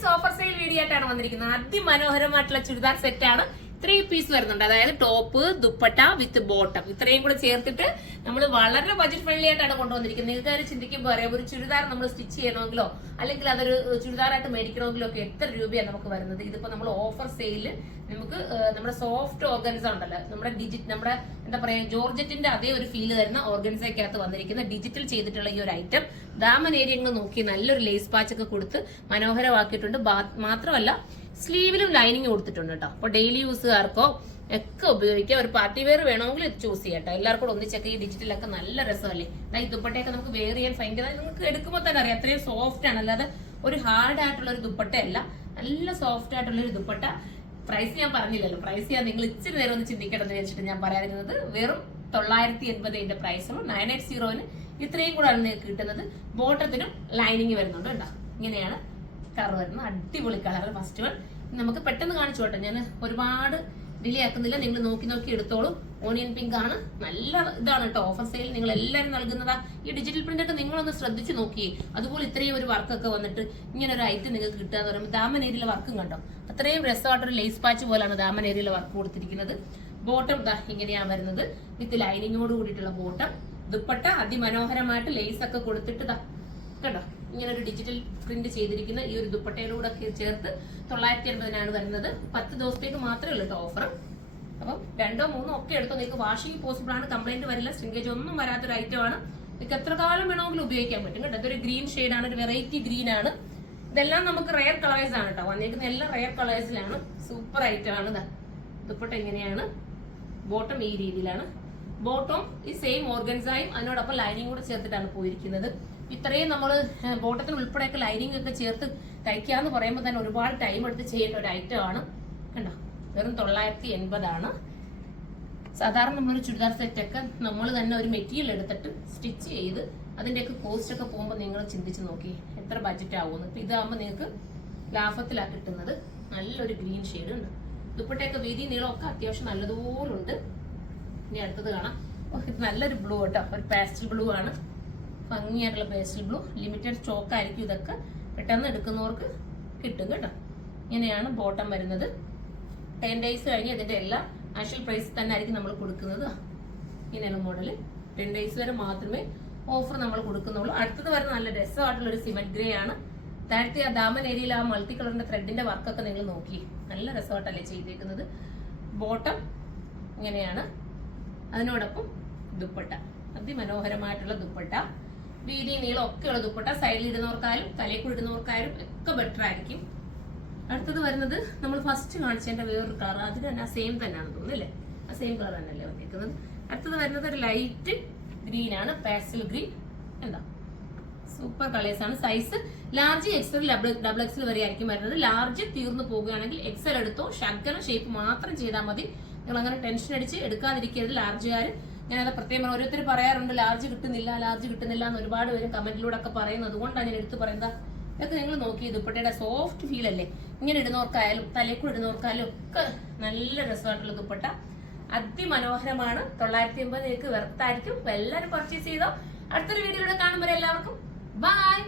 Friends, offer sale video ആയിട്ടാണ് വന്നിരിക്കുന്നത്. അതിമനോഹരമായിട്ടുള്ള churidar set ആണ്. 3 പീസ് വരുന്നുണ്ട്. അതായത് ടോപ്പ്, ദുപ്പട്ട വിത്ത് ബോട്ടം, ഇത്രയും കൂടെ ചേർത്തിട്ട് നമ്മൾ വളരെ ബജറ്റ് ഫ്രണ്ട്ലി ആയിട്ടാണ് കൊണ്ടുവന്നിരിക്കുന്നത്. നിങ്ങൾക്ക് അത് ചിന്തിക്കുമ്പോൾ അറിയാം, ഒരു ചുരിദാർ നമ്മൾ സ്റ്റിച്ച് ചെയ്യണമെങ്കിലോ അല്ലെങ്കിൽ അതൊരു ചുരിദാറായിട്ട് മേടിക്കണമെങ്കിലോ ഒക്കെ എത്ര രൂപയാണ് നമുക്ക് വരുന്നത്. ഇതിപ്പോ നമ്മൾ ഓഫർ സെയില് നമുക്ക് നമ്മുടെ സോഫ്റ്റ് ഓർഗൻസ ഉണ്ടല്ലോ, നമ്മുടെ നമ്മുടെ എന്താ പറയാ ജോർജറ്റിന്റെ അതേ ഒരു ഫീല് തരുന്ന ഓർഗൻസയ്ക്കകത്ത് വന്നിരിക്കുന്ന ഡിജിറ്റൽ ചെയ്തിട്ടുള്ള ഈ ഒരു ഐറ്റം ദാമൻ ഏരിയങ്ങൾ നോക്കി നല്ലൊരു ലേസ് പാച്ച് ഒക്കെ കൊടുത്ത് മനോഹരമാക്കിയിട്ടുണ്ട്. മാത്രമല്ല സ്ലീവിലും ലൈനിങ് കൊടുത്തിട്ടുണ്ട് കേട്ടോ. അപ്പൊ ഡെയിലി യൂസുകാർക്കോ ഒക്കെ ഉപയോഗിക്കാം. ഒരു പാർട്ടി വെയർ വേണമെങ്കിൽ ഇത് ചൂസ് ചെയ്യാം കേട്ടോ. എല്ലാവർക്കും കൂടെ ഒന്നിച്ചൊക്കെ ഈ ഡിജിറ്റലൊക്കെ നല്ല രസമല്ലേ. ഈ ദുപ്പട്ടയൊക്കെ നമുക്ക് വെയർ ചെയ്യാൻ ഭയങ്കര, നിങ്ങൾക്ക് എടുക്കുമ്പോൾ തന്നെ അറിയാം അത്രയും സോഫ്റ്റ് ആണ്. അല്ലാതെ ഒരു ഹാർഡ് ആയിട്ടുള്ള ഒരു ദുപ്പട്ടയല്ല, നല്ല സോഫ്റ്റ് ആയിട്ടുള്ള ഒരു ദുപ്പട്ട. പ്രൈസ് ഞാൻ പറഞ്ഞില്ലല്ലോ, പ്രൈസ് ഞാൻ നിങ്ങൾ ഇച്ചിരി നേരം ഒന്ന് ചിന്തിക്കണം എന്ന് വെച്ചിട്ട് ഞാൻ പറയാതിരുന്നത്. വെറും 980 പ്രൈസുള്ളൂ. 980 ഇത്രയും കൂടെ ആണ് നിങ്ങൾക്ക് കിട്ടുന്നത്. ബോട്ടത്തിനും ലൈനിങ് വരുന്നുണ്ട് കേട്ടോ. ഇങ്ങനെയാണ് കളർ വരുന്നത്, അടിപൊളി കളർ. ഫസ്റ്റ് വൺ നമുക്ക് പെട്ടെന്ന് കാണിച്ചു കേട്ടോ, ഞാൻ ഒരുപാട് ഡിലേ ആക്കുന്നില്ല. നിങ്ങൾ നോക്കി നോക്കി എടുത്തോളൂ. ഓണിയൻ പിങ്ക് ആണ്, നല്ല ഇതാണ് കേട്ടോ. ഓഫർ സെയിൽ നിങ്ങൾ എല്ലാവരും നൽകുന്നതാ. ഈ ഡിജിറ്റൽ പ്രിന്റ് ഒക്കെ നിങ്ങളൊന്ന് ശ്രദ്ധിച്ചു നോക്കിയേ. അതുപോലെ ഇത്രയും ഒരു വർക്കൊക്കെ വന്നിട്ട് ഇങ്ങനെ ഒരു ഐറ്റം നിങ്ങൾക്ക് കിട്ടുക എന്ന് പറയുമ്പോൾ ദാമൻ ഏരിയയിലെ വർക്കും കണ്ടോ, അത്രയും രസമായിട്ടൊരു ലേസ് പാച്ച് പോലാണ് ദാമൻ ഏരിയയിലെ വർക്ക് കൊടുത്തിരിക്കുന്നത്. ബോട്ടം ഇങ്ങനെയാണ് വരുന്നത്, വിത്ത് ലൈനിങ്ങോട് കൂടിയിട്ടുള്ള ബോട്ടം. ദുപ്പട്ട അതിമനോഹരമായിട്ട് ലേസ് ഒക്കെ കൊടുത്തിട്ട് കണ്ടോ, ഇങ്ങനെ ഒരു ഡിജിറ്റൽ പ്രിന്റ് ചെയ്തിരിക്കുന്ന ഈ ഒരു ദുപ്പട്ടയിലൂടെ ചേർത്ത് 980 വരുന്നത്. 10 ദിവസത്തേക്ക് മാത്രമേ ഉള്ളൂ കേട്ടോ ഓഫർ. അപ്പം 2 or 3 ഒക്കെ എടുത്തോ, നിങ്ങൾക്ക് വാഷിംഗ് പോസിബിൾ ആണ്, കംപ്ലൈന്റ് വരില്ല, സ്ട്രിങ്കേജ് ഒന്നും വരാത്തൊരു ഐറ്റം ആണ്. നിങ്ങൾക്ക് എത്ര കാലം വേണമെങ്കിലും ഉപയോഗിക്കാൻ പറ്റും കേട്ടോ. ഇതൊരു ഗ്രീൻ ഷെയ്ഡ് ആണ്, ഒരു വെറൈറ്റി ഗ്രീൻ ആണ്. ഇതെല്ലാം നമുക്ക് റെയർ കളേഴ്സ് ആണ് കേട്ടോ വന്നിരിക്കുന്ന, എല്ലാം റെയർ കളേഴ്സിലാണ്. സൂപ്പർ ഐറ്റം ആണ്. ദുപ്പട്ട ഇങ്ങനെയാണ്, ബോട്ടം ഈ രീതിയിലാണ്. ബോട്ടം ഈ സെയിം ഓർഗൻസായും അതിനോടൊപ്പം ലൈനിങ് കൂടെ ചേർത്തിട്ടാണ് പോയിരിക്കുന്നത്. ഇത്രയും നമ്മൾ ബോട്ടത്തിന് ഉൾപ്പെടെയൊക്കെ ലൈനിങ് ഒക്കെ ചേർത്ത് തയ്ക്കാന്ന് പറയുമ്പോൾ തന്നെ ഒരുപാട് ടൈം എടുത്ത് ചെയ്യേണ്ട ഒരു ഐറ്റം ആണ്. കണ്ടോ, വെറും 980 ആണ്. സാധാരണ നമ്മളൊരു ചുരിദാർ സെറ്റ് ഒക്കെ നമ്മൾ തന്നെ ഒരു മെറ്റീരിയൽ എടുത്തിട്ട് സ്റ്റിച്ച് ചെയ്ത് അതിന്റെയൊക്കെ കോസ്റ്റ് ഒക്കെ പോകുമ്പോൾ നിങ്ങൾ ചിന്തിച്ച് നോക്കി എത്ര ബഡ്ജറ്റ് ആവുമെന്ന്. ഇപ്പൊ ഇതാകുമ്പോൾ നിങ്ങൾക്ക് ലാഭത്തിലാണ് കിട്ടുന്നത്. നല്ലൊരു ഗ്രീൻ ഷെയ്ഡ് ഉണ്ട്. ദുപ്പട്ടയൊക്കെ വീതി നീളമൊക്കെ അത്യാവശ്യം നല്ലതുപോലെ ഉണ്ട്. ഇനി അടുത്തത് കാണാം. നല്ലൊരു ബ്ലൂ കേട്ടോ, ഒരു പാസ്റ്റൽ ബ്ലൂ ആണ്. ഭംഗിയായിട്ടുള്ള പേസ്റ്റൽ ബ്ലൂ. ലിമിറ്റഡ് സ്റ്റോക്ക് ആയിരിക്കും ഇതൊക്കെ, പെട്ടെന്ന് എടുക്കുന്നവർക്ക് കിട്ടും കേട്ടോ. ഇങ്ങനെയാണ് ബോട്ടം വരുന്നത്. 10 days കഴിഞ്ഞ് ഇതിന്റെ എല്ലാം ആക്ച്വൽ പ്രൈസ് തന്നെ ആയിരിക്കും നമ്മൾ കൊടുക്കുന്നത്. ഇങ്ങനെയാണ് മോഡല്. 10 days വരെ മാത്രമേ ഓഫർ നമ്മൾ കൊടുക്കുന്നുള്ളൂ. അടുത്തത് വരുന്ന നല്ല രസമായിട്ടുള്ള ഒരു സിമെന്റ് ഗ്രേ ആണ്. താഴത്തെ ആ ദാമൻ ഏരിയയിൽ ആ മൾട്ടി കളറിന്റെ ത്രെഡിന്റെ വർക്കൊക്കെ നിങ്ങൾ നോക്കി, നല്ല രസമായിട്ടല്ലേ ചെയ്തേക്കുന്നത്. ബോട്ടം ഇങ്ങനെയാണ്, അതിനോടൊപ്പം ദുപ്പട്ട അതിമനോഹരമായിട്ടുള്ള ദുപ്പട്ട. വീതി നീളം ഒക്കെയുള്ള ദുപ്പട്ട. സൈഡിൽ ഇടുന്നവർക്കായാലും തലയിൽ ഇടുന്നവർക്കായാലും ഒക്കെ ബെറ്റർ ആയിരിക്കും. അടുത്തത് വരുന്നത് നമ്മൾ ഫസ്റ്റ് കാണിച്ചതിന്റെ വേറൊരു കളർ, അതിന് തന്നെ സെയിം തന്നെയാണ് തോന്നുന്നില്ലേ, ആ സെയിം കളർ തന്നെയല്ലേ വന്നിരിക്കുന്നത്. അടുത്തത് വരുന്നത് ഒരു ലൈറ്റ് ഗ്രീൻ ആണ്, പാസ്റ്റൽ ഗ്രീൻ. എന്താ സൂപ്പർ കളേഴ്സ് ആണ്. Size large, XL, double XL വരെ ആയിരിക്കും വരുന്നത്. ലാർജ് തീർന്നു പോകുകയാണെങ്കിൽ എക്സൽ എടുത്തോ, ഷഗർ ഷേപ്പ് മാത്രം ചെയ്താൽ മതി. നിങ്ങൾ അങ്ങനെ ടെൻഷൻ അടിച്ച് എടുക്കാതിരിക്കരുത് ലാർജുകാർ. ഞാനത് പ്രത്യേകം ഓരോരുത്തർ പറയാറുണ്ട്, ലാർജ് കിട്ടുന്നില്ല എന്ന് ഒരുപാട് പേര് കമന്റിലൂടെ ഒക്കെ പറയുന്നത്. അതുകൊണ്ടാണ് ഞാൻ എടുത്ത് പറയുന്നത്. ഇതൊക്കെ നിങ്ങൾ നോക്കി, ദുപ്പട്ടയുടെ സോഫ്റ്റ് ഫീൽ അല്ലേ. ഇങ്ങനെ ഇടുന്നവർക്കായാലും തലേക്കൂടെ ഇടുന്നവർക്കായാലും ഒക്കെ നല്ല രസമായിട്ടുള്ള ദുപ്പട്ട. അതിമനോഹരമാണ്. 980 വെർത്തായിരിക്കും. എല്ലാവരും പർച്ചേസ് ചെയ്തോ. അടുത്തൊരു വീഡിയോയിലൂടെ കാണുമ്പോൾ എല്ലാവർക്കും ബൈ.